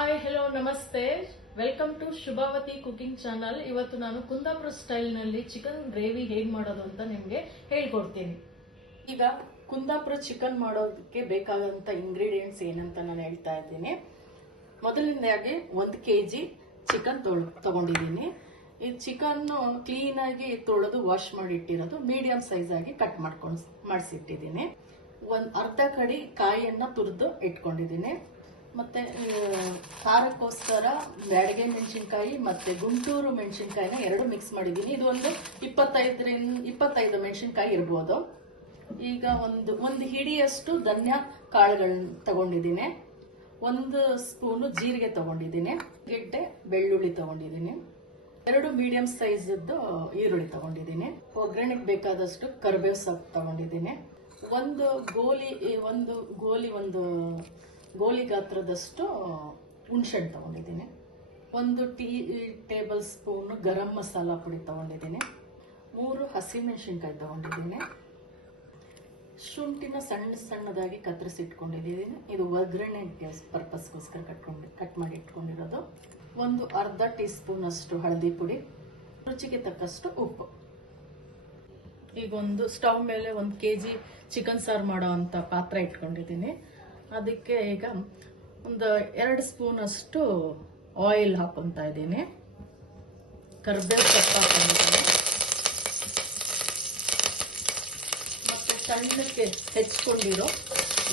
Hi hello ನಮಸ್ತೆ, welcome to ಶುಭಾವತಿ cooking channel. ಇವತ್ತು ನಾನು ಕುಂದಾಪುರ ಸ್ಟೈಲ್ ನಲ್ಲಿ ಚಿಕನ್ ಗ್ರೇವಿ ಹೇಗ್ ಮಾಡೋದು ಅಂತ ನಿಮ್ಗೆ ಹೇಳ್ಕೊಡ್ತೀನಿ. ಈಗ ಕುಂದಾಪುರ ಚಿಕನ್ ಮಾಡೋದಕ್ಕೆ ಬೇಕಾದಂತ ಇಂಗ್ರೀಡಿಯೆಂಟ್ಸ್ ಏನಂತ ನಾನು ಹೇಳ್ತಾ ಇದ್ದೀನಿ. ಮೊದಲನೇದಾಗಿ 1 kg ಚಿಕನ್ ತಗೊಂಡಿದ್ದೀನಿ. ಈ ಚಿಕನ್ ಕ್ಲೀನ್ ಆಗಿ ತೊಳೆದು ವಾಶ್ ಮಾಡಿ ಇಟ್ಟಿರೋದು, ಮೀಡಿಯಂ ಸೈಜ್ ಆಗಿ ಕಟ್ ಮಾಡಿಸಿಟ್ಟಿದ್ದೀನಿ. ಅರ್ಧ ಕಡಿ ಕಾಯಿಯನ್ನ ತುರಿದು ಇಟ್ಕೊಂಡಿದ್ದೀನಿ. ಮತ್ತೆ ಖಾರಕ್ಕೋಸ್ಕರ ಬ್ಯಾಡಗೆ ಮೆಣಸಿನ್ಕಾಯಿ ಮತ್ತೆ ಗುಂಟೂರು ಮೆಣಸಿನ್ಕಾಯಿನ ಎರಡು ಮಿಕ್ಸ್ ಮಾಡಿದ್ದೀನಿ. ಇದು ಒಂದು 25 ಮೆಣಸಿನ್ಕಾಯಿ ಇರ್ಬೋದು. ಈಗ ಒಂದು ಹಿಡಿಯಷ್ಟು ಧನ್ಯ ಕಾಳುಗಳನ್ನ ತಗೊಂಡಿದ್ದೀನಿ. 1 ಸ್ಪೂನು ಜೀರಿಗೆ ತಗೊಂಡಿದ್ದೀನಿ. ಗೆಡ್ಡೆ ಬೆಳ್ಳುಳ್ಳಿ ತಗೊಂಡಿದ್ದೀನಿ. 2 ಮೀಡಿಯಂ ಸೈಜ್ ಈರುಳ್ಳಿ ತಗೊಂಡಿದ್ದೀನಿ. ಒಗ್ಗರಣೆಗೆ ಬೇಕಾದಷ್ಟು ಕರಿಬೇವು ಸೊಪ್ಪು ತಗೊಂಡಿದ್ದೀನಿ. ಒಂದು ಗೋಲಿ ಗಾತ್ರದಷ್ಟು ಹುಣಸೆಹಣ್ಣು ತಗೊಂಡಿದ್ದೀನಿ. 1 ಟೇಬಲ್ ಸ್ಪೂನ್ ಗರಂ ಮಸಾಲಾ ಪುಡಿ ತಗೊಂಡಿದ್ದೀನಿ. 3 ಹಸಿಮೆಣಸಿನ್ಕಾಯಿ ತಗೊಂಡಿದ್ದೀನಿ. ಶುಂಠಿನ ಸಣ್ಣದಾಗಿ ಕತ್ತರಿಸಿಟ್ಕೊಂಡಿದ್ದೀನಿ. ಇದು ಒಗ್ಗರಣೆ ಪರ್ಪಸ್ಗೋಸ್ಕರ ಕಟ್ ಮಾಡಿ ಇಟ್ಕೊಂಡಿರೋದು. ಅರ್ಧ ಟೀ ಸ್ಪೂನ್ ಅಷ್ಟು ಹಳದಿ ಪುಡಿ, ರುಚಿಗೆ ತಕ್ಕಷ್ಟು ಉಪ್ಪು. ಈಗ ಸ್ಟವ್ ಮೇಲೆ 1 kg ಚಿಕನ್ ಸಾರು ಮಾಡೋ ಅಂತ ಪಾತ್ರ ಇಟ್ಕೊಂಡಿದ್ದೀನಿ. ಅದಕ್ಕೆ ಈಗ 2 ಸ್ಪೂನ್ ಅಷ್ಟು ಆಯಿಲ್ ಹಾಕೊಂತ ಇದ್ದೀನಿ. ಕರಿಬೇವು ಸೊಪ್ಪು ಹಾಕೊಂಡಿದ್ದೀನಿ. ಮತ್ತೆ ಸಣ್ಣಕ್ಕೆ ಹೆಚ್ಚಿಕೊಂಡಿರೋ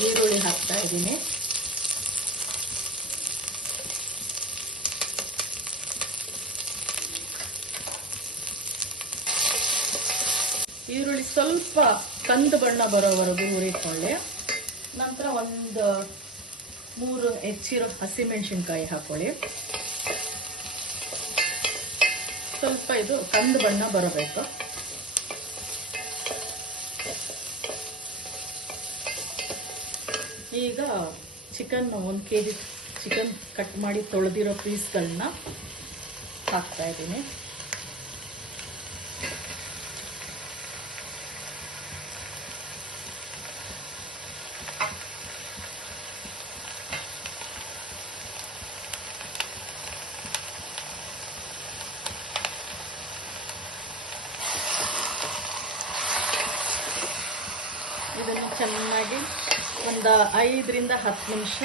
ಈರುಳ್ಳಿ ಹಾಕ್ತಾ ಇದ್ದೀನಿ. ಈರುಳ್ಳಿ ಸ್ವಲ್ಪ ಕಂದು ಬಣ್ಣ ಬರೋವರೆಗೂ ಹುರಿಕೊಳ್ಳಿ. ನಂತರ 3 ಹೆಚ್ಚಿರೋ ಹಸಿಮೆಣಸಿನ್ಕಾಯಿ ಹಾಕೊಳ್ಳಿ. ಸ್ವಲ್ಪ ಇದು ಕಂದು ಬಣ್ಣ ಬರಬೇಕು. ಈಗ ಚಿಕನ್ 1 kg ಚಿಕನ್ ಕಟ್ ಮಾಡಿ ತೊಳೆದಿರೋ ಪೀಸ್ಗಳನ್ನ ಹಾಕ್ತಾ ಇದ್ದೀನಿ. ಇದನ್ನು ಚೆನ್ನಾಗಿ 5 ರಿಂದ 10 ನಿಮಿಷ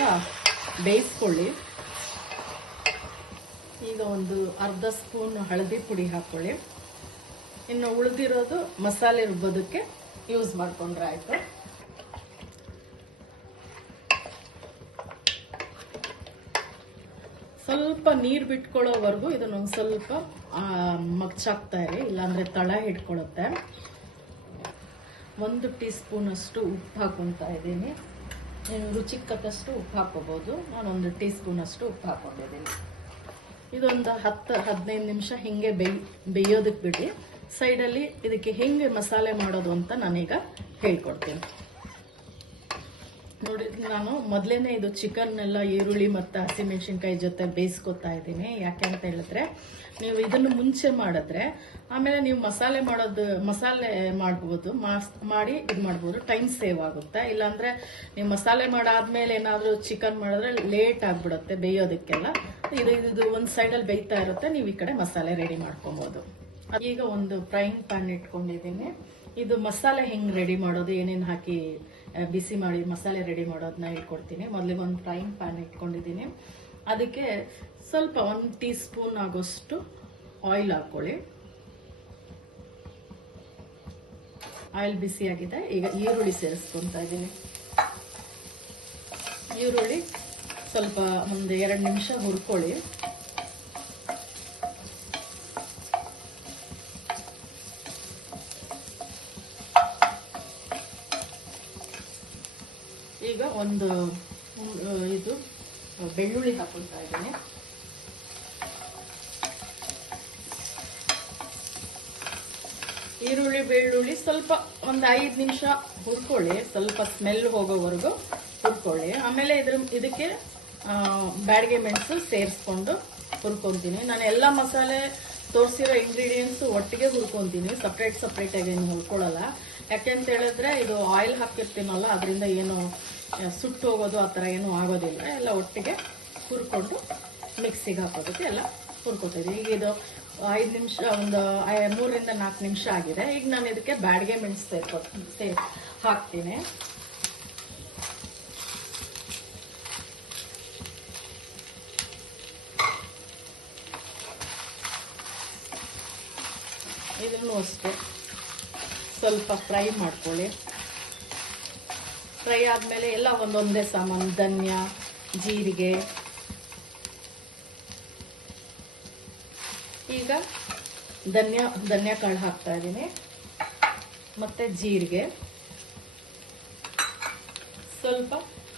ಬೇಯಿಸ್ಕೊಳ್ಳಿ. ಈಗ ಅರ್ಧ ಸ್ಪೂನ್ ಹಳದಿ ಪುಡಿ ಹಾಕೊಳ್ಳಿ. ಇನ್ನು ಉಳಿದಿರೋದು ಮಸಾಲೆ ರುಬ್ಬೋದಕ್ಕೆ ಯೂಸ್ ಮಾಡ್ಕೊಂಡ್ರೆ ಆಯ್ತು. ಸ್ವಲ್ಪ ನೀರು ಬಿಟ್ಕೊಳ್ಳೋವರೆಗೂ ಇದನ್ನ ಸ್ವಲ್ಪ ಮಗ್ಚಾಕ್ತಾ ಇರಿ, ಇಲ್ಲಾಂದ್ರೆ ತಳ ಹಿಡ್ಕೊಳ್ಳುತ್ತೆ. 1 ಟೀ ಸ್ಪೂನ್ ಅಷ್ಟು ಉಪ್ಪು ಹಾಕೊಂತ ಇದ್ದೀನಿ. ನೀವು ರುಚಿಗೆ ತಕ್ಕಷ್ಟು ಉಪ್ಪು ಹಾಕೋಬಹುದು. ನಾನು 1 ಟೀ ಸ್ಪೂನ್ ಅಷ್ಟು ಉಪ್ಪು ಹಾಕೊಂಡಿದ್ದೀನಿ. ಇದೊಂದು 10-15 ನಿಮಿಷ ಹಿಂಗೆ ಬೇಯೋದಕ್ಕೆ ಬಿಡಿ. ಸೈಡಲ್ಲಿ ಇದಕ್ಕೆ ಹೆಂಗೆ ಮಸಾಲೆ ಮಾಡೋದು ಅಂತ ನಾನೀಗ ಹೇಳ್ಕೊಡ್ತೀನಿ. ನೋಡಿ, ನಾನು ಮೊದಲೇನೆ ಇದು ಚಿಕನ್ ಎಲ್ಲ ಈರುಳ್ಳಿ ಮತ್ತು ಹಸಿಮೆಣಸಿನ್ಕಾಯಿ ಜೊತೆ ಬೇಯಿಸ್ಕೊತಾ ಇದ್ದೀನಿ. ಯಾಕೆ ಅಂತ ಹೇಳಿದ್ರೆ, ನೀವು ಇದನ್ನು ಮುಂಚೆ ಮಾಡಿದ್ರೆ ಆಮೇಲೆ ನೀವು ಮಸಾಲೆ ಮಾಡ್ಬೋದು, ಮಾಡಿ ಇದು ಮಾಡ್ಬೋದು, ಟೈಮ್ ಸೇವ್ ಆಗುತ್ತೆ. ಇಲ್ಲಾಂದ್ರೆ ನೀವು ಮಸಾಲೆ ಮಾಡಾದ್ಮೇಲೆ ಏನಾದರೂ ಚಿಕನ್ ಮಾಡಿದ್ರೆ ಲೇಟ್ ಆಗ್ಬಿಡುತ್ತೆ ಬೇಯೋದಕ್ಕೆಲ್ಲ. ಇದು ಒಂದು ಸೈಡಲ್ಲಿ ಬೇಯ್ತಾ ಇರುತ್ತೆ, ನೀವು ಈ ಕಡೆ ಮಸಾಲೆ ರೆಡಿ ಮಾಡ್ಕೊಬೋದು. ಈಗ ಒಂದು ಫ್ರೈಯಿಂಗ್ ಪ್ಯಾನ್ ಇಟ್ಕೊಂಡಿದ್ದೀನಿ. ಇದು ಮಸಾಲೆ ಹೆಂಗೆ ರೆಡಿ ಮಾಡೋದು, ಏನೇನು ಹಾಕಿ ಬಿಸಿ ಮಾಡಿ ಮಸಾಲೆ ರೆಡಿ ಮಾಡೋದನ್ನ ಹೇಳ್ಕೊಡ್ತೀನಿ. ಮೊದಲಿಗೆ ಒಂದು ಫ್ರೈಯಿಂಗ್ ಪ್ಯಾನ್ ಇಟ್ಕೊಂಡಿದ್ದೀನಿ. ಅದಕ್ಕೆ ಸ್ವಲ್ಪ 1 ಟೀ ಸ್ಪೂನ್ ಆಗೋಷ್ಟು ಆಯಿಲ್ ಹಾಕೊಳ್ಳಿ. ಆಯಿಲ್ ಬಿಸಿ ಆಗಿದೆ. ಈಗ ಈರುಳ್ಳಿ ಸೇರಿಸ್ಕೊಂತ ಇದ್ದೀನಿ. ಈರುಳ್ಳಿ ಸ್ವಲ್ಪ 1-2 ನಿಮಿಷ ಹುರ್ಕೊಳ್ಳಿ. ಈಗ ಇದು ಬೆಳ್ಳುಳ್ಳಿ ಹಾಕೊಳ್ತಾ ಇದ್ದೀನಿ. ಈರುಳ್ಳಿ ಬೆಳ್ಳುಳ್ಳಿ ಸ್ವಲ್ಪ 5 ನಿಮಿಷ ಹುರ್ಕೊಳ್ಳಿ. ಸ್ವಲ್ಪ ಸ್ಮೆಲ್ ಹೋಗೋವರೆಗೂ ಹುರ್ಕೊಳ್ಳಿ. ಆಮೇಲೆ ಇದಕ್ಕೆ ಬ್ಯಾಡಗೆ ಮೆಣಸು ಸೇರಿಸ್ಕೊಂಡು ಹುರ್ಕೊಂತೀನಿ. ನಾನು ಎಲ್ಲ ಮಸಾಲೆ ತೋರಿಸಿರೋ ಇಂಗ್ರೀಡಿಯೆಂಟ್ಸ್ ಒಟ್ಟಿಗೆ ಹುರ್ಕೊಂತೀನಿ, ಸಪ್ರೇಟ್ ಆಗಿ ಏನು ಹುರ್ಕೊಳ್ಳಲ್ಲ. ಯಾಕೆಂತ ಹೇಳಿದ್ರೆ ಇದು ಆಯಿಲ್ ಹಾಕಿರ್ತೀನಲ್ಲ, ಅದರಿಂದ ಏನು ಸುಟ್ಟು ಹೋಗೋದು ಆ ಥರ ಏನೂ ಆಗೋದಿಲ್ಲ. ಎಲ್ಲ ಒಟ್ಟಿಗೆ ಹುರ್ಕೊಂಡು ಮಿಕ್ಸಿಗೆ ಹಾಕೋದಕ್ಕೆ ಎಲ್ಲ ಹುರ್ಕೊತಿದ್ವಿ. ಈಗ ಇದು 5 ನಿಮಿಷ, ಒಂದು 3 ರಿಂದ 4 ನಿಮಿಷ ಆಗಿದೆ. ಈಗ ನಾನು ಇದಕ್ಕೆ ಬ್ಯಾಡಗೆ ಮೆಣಸು ಹಾಕ್ತೀನಿ. ಇದನ್ನು ಅಷ್ಟೇ ಸ್ವಲ್ಪ ಫ್ರೈ ಮಾಡ್ಕೊಳ್ಳಿ. ಫ್ರೈ ಆದಮೇಲೆ ಎಲ್ಲ ಒಂದೊಂದೇ ಸಾಮಾನು, ಧನ್ಯ, ಜೀರಿಗೆ. ಈಗ ಧನ್ಯ ಕಾಳು ಹಾಕ್ತಾ ಇದ್ದೀನಿ, ಮತ್ತೆ ಜೀರಿಗೆ, ಸ್ವಲ್ಪ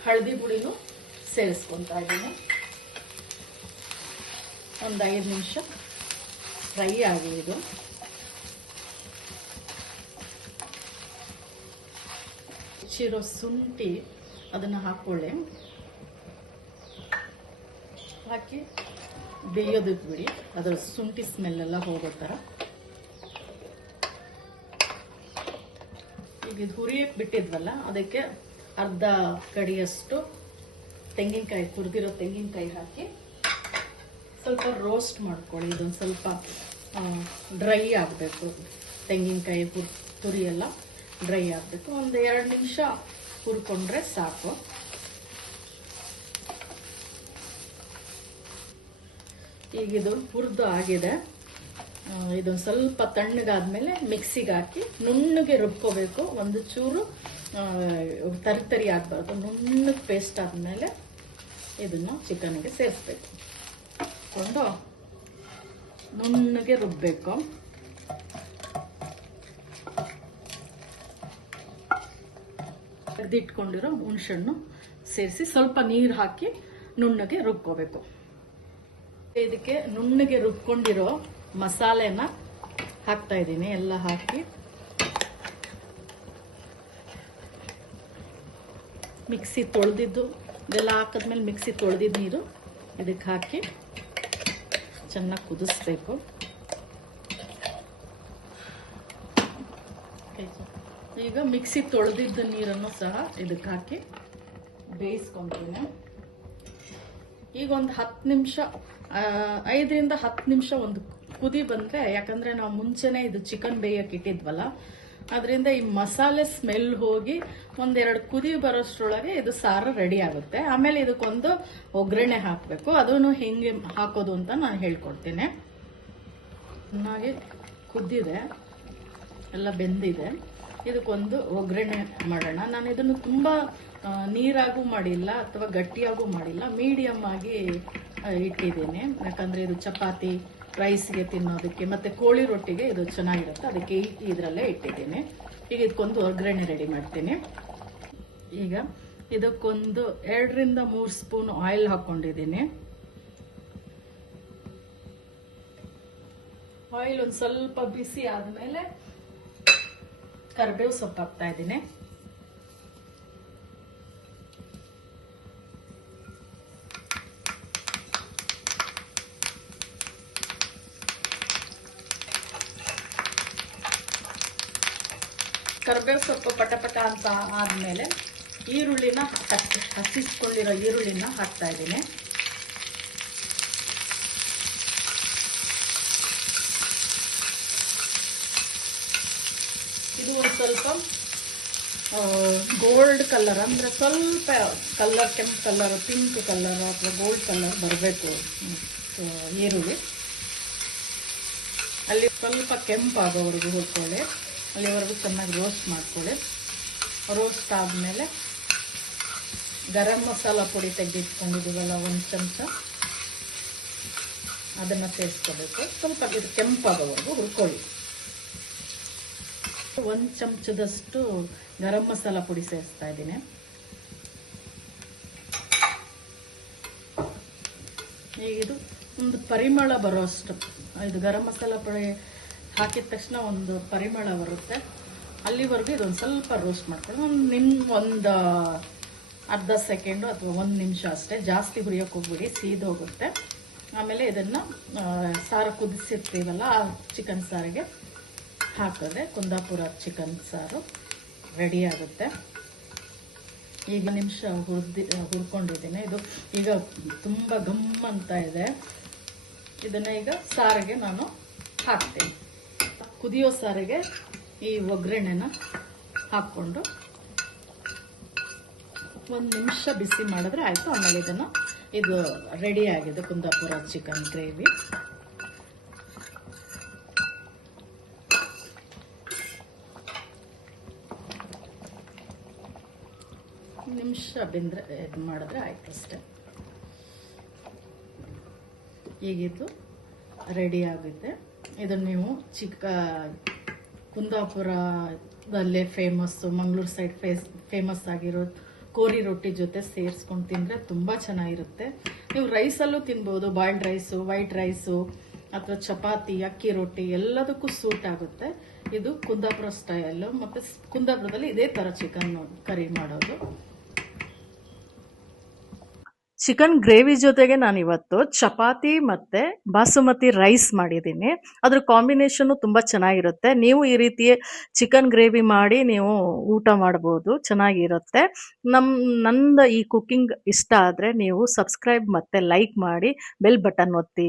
ಹಳದಿ ಪುಡಿನೂ ಸೇರಿಸ್ಕೊತಾ ಇದ್ದೀನಿ. ಒಂದು 5 ನಿಮಿಷ ಫ್ರೈ ಆಗಿ ಇದು. ಹೆಚ್ಚಿರೋ ಶುಂಠಿ ಅದನ್ನು ಹಾಕೊಳ್ಳಿ, ಹಾಕಿ ಬೇಯೋದಕ್ಕೆ ಬಿಡಿ, ಅದರ ಶುಂಠಿ ಸ್ಮೆಲ್ ಎಲ್ಲ ಹೋಗೋ ಥರ. ಈಗ ಇದು ಹುರಿಯಕ್ಕೆ ಬಿಟ್ಟಿದ್ವಲ್ಲ, ಅದಕ್ಕೆ ಅರ್ಧ ಕಡಿಯಷ್ಟು ತೆಂಗಿನಕಾಯಿ, ಹುರಿದಿರೋ ತೆಂಗಿನಕಾಯಿ ಹಾಕಿ ಸ್ವಲ್ಪ ರೋಸ್ಟ್ ಮಾಡ್ಕೊಳ್ಳಿ. ಇದೊಂದು ಸ್ವಲ್ಪ ಡ್ರೈ ಆಗಬೇಕು, ತೆಂಗಿನಕಾಯಿ ತುರಿ ಎಲ್ಲ ಡ್ರೈ ಆಗಬೇಕು. ಒಂದು 2 ನಿಮಿಷ ಹುರ್ಕೊಂಡ್ರೆ ಸಾಕು. ಈಗಿದು ಹುರಿದು ಆಗಿದೆ. ಇದೊಂದು ಸ್ವಲ್ಪ ತಣ್ಣಗಾದ್ಮೇಲೆ ಮಿಕ್ಸಿಗೆ ಹಾಕಿ ನುಣ್ಣಗೆ ರುಬ್ಕೋಬೇಕು. ಒಂದು ಚೂರು ತರಿ ಆಗಬಾರ್ದು. ನುಣ್ಣಗೆ ಪೇಸ್ಟ್ ಆದಮೇಲೆ ಇದನ್ನು ಚಿಕನ್ಗೆ ಸೇರಿಸ್ಬೇಕು. ಕೊಂಡು ನುಣ್ಣಗೆ ರುಬ್ಬಬೇಕು. ತೆಗೆದಿಟ್ಕೊಂಡಿರೋ ಹುಣಸೆಹಣ್ಣು ಸೇರಿಸಿ ಸ್ವಲ್ಪ ನೀರು ಹಾಕಿ ನುಣ್ಣಗೆ ರುಬ್ಕೋಬೇಕು. ಇದಕ್ಕೆ ನುಣ್ಣಗೆ ರುಬ್ಕೊಂಡಿರೋ ಮಸಾಲೆನ ಹಾಕ್ತಾ ಇದ್ದೀನಿ. ಎಲ್ಲ ಹಾಕಿ ಮಿಕ್ಸಿ ತೊಳೆದಿದ್ದು ಇದೆಲ್ಲ ಹಾಕಿದ್ಮೇಲೆ ಮಿಕ್ಸಿ ತೊಳೆದಿದ್ದು ನೀರು ಇದಕ್ಕೆ ಹಾಕಿ ಚೆನ್ನಾಗಿ ಕುದಿಸ್ಬೇಕು. ಈಗ ಮಿಕ್ಸಿ ತೊಳೆದಿದ್ದ ನೀರನ್ನು ಸಹ ಇದಕ್ಕೆ ಹಾಕಿ ಬೇಯಿಸ್ಕೊಂತೀನಿ. ಈಗ ಒಂದು 10 ನಿಮಿಷ, 5 ರಿಂದ 10 ನಿಮಿಷ ಒಂದು ಕುದಿ ಬಂದರೆ, ಯಾಕಂದರೆ ನಾವು ಮುಂಚೆನೇ ಇದು ಚಿಕನ್ ಬೇಯಕ್ಕೆ ಇಟ್ಟಿದ್ವಲ್ಲ, ಅದರಿಂದ ಈ ಮಸಾಲೆ ಸ್ಮೆಲ್ ಹೋಗಿ 1-2 ಕುದಿ ಬರೋಷ್ಟ್ರೊಳಗೆ ಇದು ಸಾರು ರೆಡಿ ಆಗುತ್ತೆ. ಆಮೇಲೆ ಇದಕ್ಕೊಂದು ಒಗ್ಗರಣೆ ಹಾಕಬೇಕು. ಅದನ್ನು ಹೆಂಗೆ ಹಾಕೋದು ಅಂತ ನಾನು ಹೇಳ್ಕೊಡ್ತೀನಿ. ಚೆನ್ನಾಗಿ ಕುದ್ದಿದೆ, ಎಲ್ಲ ಬೆಂದಿದೆ. ಇದಕ್ಕೊಂದು ಒಗ್ಗರಣೆ ಮಾಡೋಣ. ನಾನು ಇದನ್ನು ತುಂಬ ನೀರಾಗೂ ಮಾಡಿಲ್ಲ ಅಥವಾ ಗಟ್ಟಿಯಾಗೂ ಮಾಡಿಲ್ಲ, ಮೀಡಿಯಮ್ ಆಗಿ ಇಟ್ಟಿದ್ದೀನಿ. ಯಾಕಂದರೆ ಇದು ಚಪಾತಿ, ರೈಸ್ಗೆ ತಿನ್ನೋದಕ್ಕೆ ಮತ್ತು ಕೋಳಿ ರೊಟ್ಟಿಗೆ ಇದು ಚೆನ್ನಾಗಿರುತ್ತೆ, ಅದಕ್ಕೆ ಇದರಲ್ಲೇ ಇಟ್ಟಿದ್ದೀನಿ. ಈಗ ಇದಕ್ಕೊಂದು ಒಗ್ಗರಣೆ ರೆಡಿ ಮಾಡ್ತೀನಿ. ಈಗ ಇದಕ್ಕೊಂದು 2 ರಿಂದ 3 ಸ್ಪೂನ್ ಆಯಿಲ್ ಹಾಕ್ಕೊಂಡಿದ್ದೀನಿ. ಆಯಿಲ್ ಒಂದು ಸ್ವಲ್ಪ ಬಿಸಿ ಆದಮೇಲೆ ಕರಿಬೇವು ಸೊಪ್ಪು ಹಾಕ್ತಾ ಇದ್ದೀನಿ. ಕರಿಬೇವು ಸೊಪ್ಪು ಪಟ ಅಂತ ಆದಮೇಲೆ ಈರುಳ್ಳಿನ ಹಸಿಸ್ಕೊಂಡಿರೋ ಈರುಳ್ಳಿನ ಹಾಕ್ತಾ ಇದ್ದೀನಿ. ಇದು ಒಂದು ಸ್ವಲ್ಪ ಗೋಲ್ಡ್ ಕಲರ್, ಅಂದರೆ ಸ್ವಲ್ಪ ಕಲರ್, ಕೆಂಪು ಕಲರ್, ಪಿಂಕ್ ಕಲರ್ ಅಥವಾ ಗೋಲ್ಡ್ ಕಲರ್ ಬರಬೇಕು ಈರುಳ್ಳಿ. ಅಲ್ಲಿ ಸ್ವಲ್ಪ ಕೆಂಪಾಗೋವರೆಗೂ ಹುರ್ಕೊಳ್ಳಿ, ಅಲ್ಲಿವರೆಗೂ ಚೆನ್ನಾಗಿ ರೋಸ್ಟ್ ಮಾಡ್ಕೊಳ್ಳಿ. ರೋಸ್ಟ್ ಆದಮೇಲೆ ಗರಂ ಮಸಾಲ ಪುಡಿ ತೆಗೆದಿಟ್ಕೊಂಡಿದ್ದೀವಲ್ಲ 1 ಚಮಚ, ಅದನ್ನು ಸೇರಿಸ್ಕೋಬೇಕು. ಸ್ವಲ್ಪ ಇದು ಕೆಂಪಾಗೋವರೆಗೂ ಹುರ್ಕೊಳ್ಳಿ. 1 ಚಮಚದಷ್ಟು ಗರಂ ಮಸಾಲ ಪುಡಿ ಸೇರಿಸ್ತಾ ಇದ್ದೀನಿ. ಈಗ ಇದು ಒಂದು ಪರಿಮಳ ಬರೋಷ್ಟು, ಇದು ಗರಂ ಮಸಾಲ ಪುಡಿ ಹಾಕಿದ ತಕ್ಷಣ ಒಂದು ಪರಿಮಳ ಬರುತ್ತೆ, ಅಲ್ಲಿವರೆಗೂ ಇದೊಂದು ಸ್ವಲ್ಪ ರೋಸ್ಟ್ ಮಾಡ್ಕೊಳ್ಳಿ. ಒಂದು ಅರ್ಧ ಸೆಕೆಂಡು ಅಥವಾ 1 ನಿಮಿಷ ಅಷ್ಟೇ, ಜಾಸ್ತಿ ಹುರಿಯೋಕೆ ಹೋಗ್ಬಿಡಿ, ಸೀದೋಗುತ್ತೆ. ಆಮೇಲೆ ಇದನ್ನು ಸಾರು ಕುದಿಸಿರ್ತೀವಲ್ಲ ಆ ಚಿಕನ್ ಸಾರಿಗೆ ಹಾಕಿದ್ರೆ ಕುಂದಾಪುರ ಚಿಕನ್ ಸಾರು ರೆಡಿ ಆಗುತ್ತೆ. ಈಗ ನಿಮಿಷ ಹುರ್ಕೊಂಡಿದ್ದೀನಿ. ಇದು ಈಗ ತುಂಬ ಗಮ್ ಅಂತ ಇದೆ. ಇದನ್ನು ಈಗ ಸಾರಿಗೆ ನಾನು ಹಾಕ್ತೀನಿ. ಕುದಿಯೋ ಸಾರಿಗೆ ಈ ಒಗ್ಗರಣೆನ ಹಾಕ್ಕೊಂಡು 1 ನಿಮಿಷ ಬಿಸಿ ಮಾಡಿದ್ರೆ ಆಯಿತು. ಆಮೇಲೆ ಇದು ರೆಡಿ ಆಗಿದೆ ಕುಂದಾಪುರ ಚಿಕನ್ ಗ್ರೇವಿ. ನಿಮಿಷ ಬೆಂದರೆ ಇದು ಮಾಡಿದ್ರೆ ಆಯ್ತು ಅಷ್ಟೆ. ಈಗಿದು ರೆಡಿ ಆಗುತ್ತೆ. ಇದನ್ನು ನೀವು ಕುಂದಾಪುರದಲ್ಲೇ ಫೇಮಸ್ಸು, ಮಂಗಳೂರು ಸೈಡ್ ಫೇಮಸ್ ಆಗಿರೋ ಕೋರಿ ರೊಟ್ಟಿ ಜೊತೆ ಸೇರಿಸ್ಕೊಂಡು ತಿಂದರೆ ತುಂಬ ಚೆನ್ನಾಗಿರುತ್ತೆ. ನೀವು ರೈಸಲ್ಲೂ ತಿನ್ಬೋದು, ಬಾಯ್ಲ್ಡ್ ರೈಸು, ವೈಟ್ ರೈಸು ಅಥವಾ ಚಪಾತಿ, ಅಕ್ಕಿ ರೊಟ್ಟಿ ಎಲ್ಲದಕ್ಕೂ ಸೂಟ್ ಆಗುತ್ತೆ. ಇದು ಕುಂದಾಪುರ ಸ್ಟೈಲು. ಮತ್ತು ಕುಂದಾಪುರದಲ್ಲಿ ಇದೇ ಥರ ಚಿಕನ್ ಕರಿ ಮಾಡೋದು. ಚಿಕನ್ ಗ್ರೇವಿ ಜೊತೆಗೆ ನಾನು ಇವತ್ತು ಚಪಾತಿ ಮತ್ತು ಬಾಸುಮತಿ ರೈಸ್ ಮಾಡಿದ್ದೀನಿ. ಅದ್ರ ಕಾಂಬಿನೇಷನ್ನು ತುಂಬ ಚೆನ್ನಾಗಿರುತ್ತೆ. ನೀವು ಈ ರೀತಿ ಚಿಕನ್ ಗ್ರೇವಿ ಮಾಡಿ ನೀವು ಊಟ ಮಾಡ್ಬೋದು, ಚೆನ್ನಾಗಿರುತ್ತೆ. ನಂದು ಈ ಕುಕ್ಕಿಂಗ್ ಇಷ್ಟ ಆದರೆ ನೀವು ಸಬ್ಸ್ಕ್ರೈಬ್ ಮತ್ತು ಲೈಕ್ ಮಾಡಿ, ಬೆಲ್ ಬಟನ್ ಒತ್ತಿ.